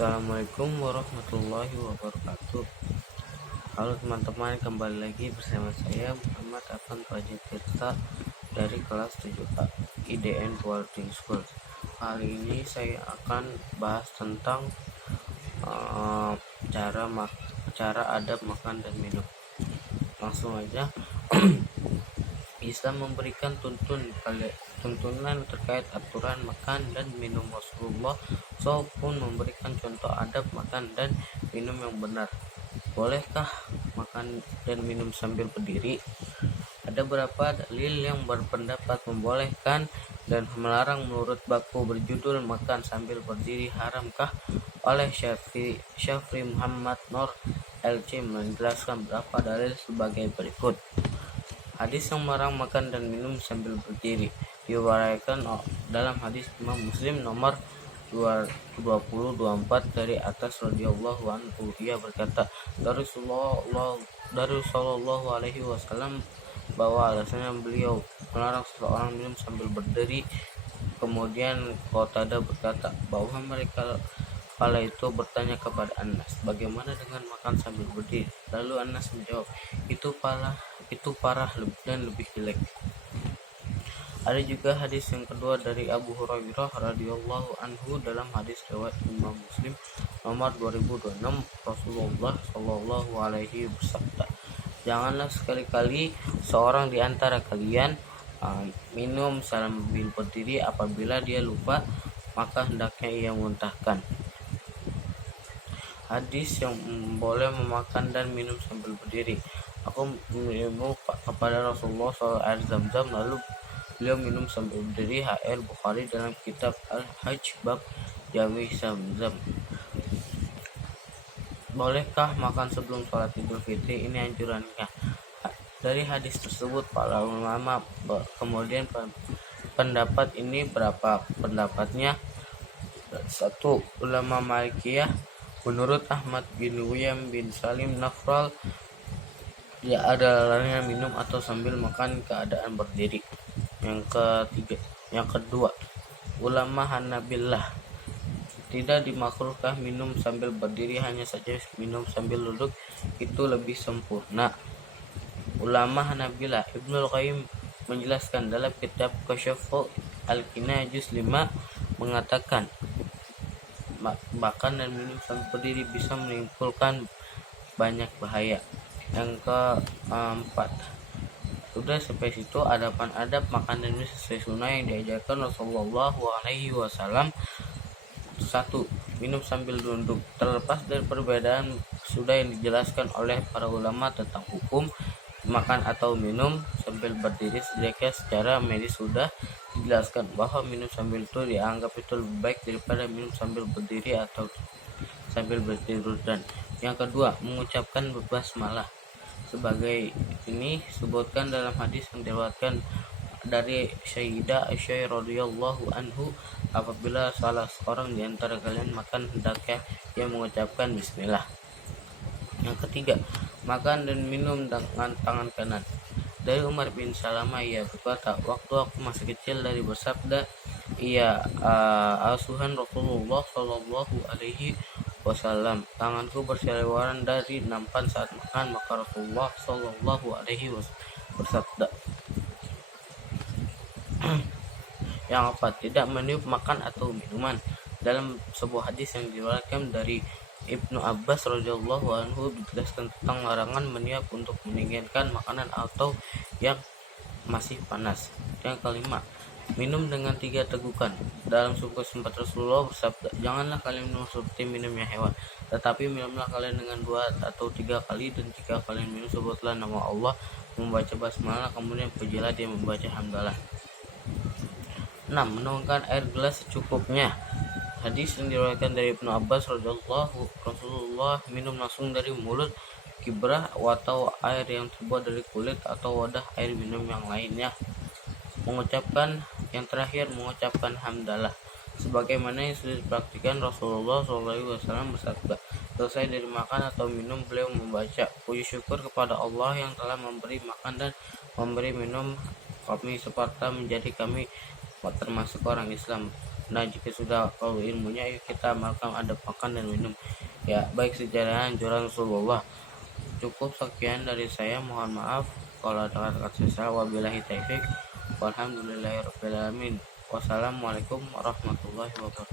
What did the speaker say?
Assalamualaikum warahmatullahi wabarakatuh. Halo teman-teman, kembali lagi bersama saya Muhammad Afan Fajri Tirta dari kelas 7A IDN Boarding School. Kali ini saya akan bahas tentang cara adab makan dan minum. Langsung aja. Islam memberikan tuntunan terkait aturan makan dan minum Rasulullah pun memberikan contoh adab makan dan minum yang benar. Bolehkah makan dan minum sambil berdiri? Ada beberapa dalil yang berpendapat membolehkan dan melarang. Menurut buku berjudul Makan Sambil Berdiri Haramkah oleh Syafri Muhammad Nur LC menjelaskan beberapa dalil sebagai berikut. Hadis yang melarang makan dan minum sambil berdiri diriwayatkan dalam hadis Imam Muslim nomor 2024 dari atas radhiyallahu anhu. Ia berkata, dari Sallallahu alaihi wasallam bahwa alasannya beliau melarang seseorang minum sambil berdiri. Kemudian Qatadah berkata bahwa mereka kala itu bertanya kepada Anas, bagaimana dengan makan sambil berdiri? Lalu Anas menjawab, itu parah dan lebih jelek. Ada juga hadis yang kedua dari Abu Hurairah radhiyallahu anhu dalam hadis riwayat Imam Muslim nomor 2026. Rasulullah Shallallahu alaihi bersabda, janganlah sekali-kali seorang di antara kalian minum sambil berdiri. Apabila dia lupa, maka hendaknya ia muntahkan. Hadis yang boleh memakan dan minum sambil berdiri. Aku minum kepada Rasulullah SAW air Zam-Zam, lalu beliau minum sambil berdiri. HR Bukhari dalam kitab Al-Hajj bab Jami Zam-Zam. Bolehkah makan sebelum sholat Idul Fitri? Ini anjurannya. Dari hadis tersebut para ulama kemudian pendapat ini berapa pendapatnya. Satu, ulama Malikiyah, menurut Ahmad bin Wiyam bin Salim Nafral, dia ada larangan minum atau sambil makan keadaan berdiri. Yang kedua, ulama Hanabilah, tidak dimakruhkan minum sambil berdiri, hanya saja minum sambil duduk itu lebih sempurna. Ulama Hanabilah, Ibnul Qayyim menjelaskan dalam kitab Kasyaful Al-Kinayah juz 5 mengatakan, makan dan minum sambil berdiri bisa menimbulkan banyak bahaya. Yang keempat, sudah sampai situ adab makan dan minum sesuai sunnah yang diajarkan Rasulullah SAW. 1. Minum sambil duduk. Terlepas dari perbedaan sudah yang dijelaskan oleh para ulama tentang hukum makan atau minum sambil berdiri, setidaknya secara medis sudah dijelaskan bahwa minum sambil itu dianggap itu lebih baik daripada minum sambil berdiri atau sambil bertidur. Dan yang kedua, mengucapkan basmalah. Sebagai ini disebutkan dalam hadis yang diriwayatkan dari Sayyidah Aisyah radhiyallahu anhu, apabila salah seorang di antara kalian makan, hendaknya ia mengucapkan bismillah. Yang ketiga, makan dan minum dengan tangan kanan. Dari Umar bin Salamah, ia berkata, waktu aku masih kecil, dari bersabda ia asuhan Rasulullah Shallallahu alaihi wasallam, tanganku berseliweran dari nampan saat makan. Maka Rasulullah Shallallahu alaihi wasallam bersabda, yang keempat, tidak meniup makan atau minuman. Dalam sebuah hadis yang diriwayatkan dari Ibnu Abbas radhiyallahu anhu dijelaskan tentang larangan meniup untuk meninggikan makanan atau yang masih panas. Yang kelima, minum dengan 3 tegukan. Dalam sebuah kesempatan Rasulullah bersabda, janganlah kalian minum seperti minumnya hewan, tetapi minumlah kalian dengan 2 atau 3 kali, dan jika kalian minum sebutlah nama Allah, membaca basmalah, kemudian pujilah dia, membaca hamdalah. 6. Menuangkan air gelas secukupnya. Hadis yang diriwayatkan dari Ibnu Abbas radhiyallahu, Rasulullah minum langsung dari mulut kibrah atau air yang terbuat dari kulit atau wadah air minum yang lainnya. Yang terakhir mengucapkan hamdalah, sebagaimana yang sudah dipraktikkan Rasulullah SAW bersabda, selesai dari makan atau minum beliau membaca, puji syukur kepada Allah yang telah memberi makan dan memberi minum kami serta menjadi kami termasuk orang Islam. Nah, jika sudah tahu ilmunya, yuk kita amalkan adab makan dan minum. Ya, baik sejarah anjuran Rasulullah. Cukup sekian dari saya, mohon maaf kalau ada kata-kata saya salah. Wabillahi taufik. Walhamdulillahirabbil alamin. Wassalamualaikum warahmatullahi wabarakatuh.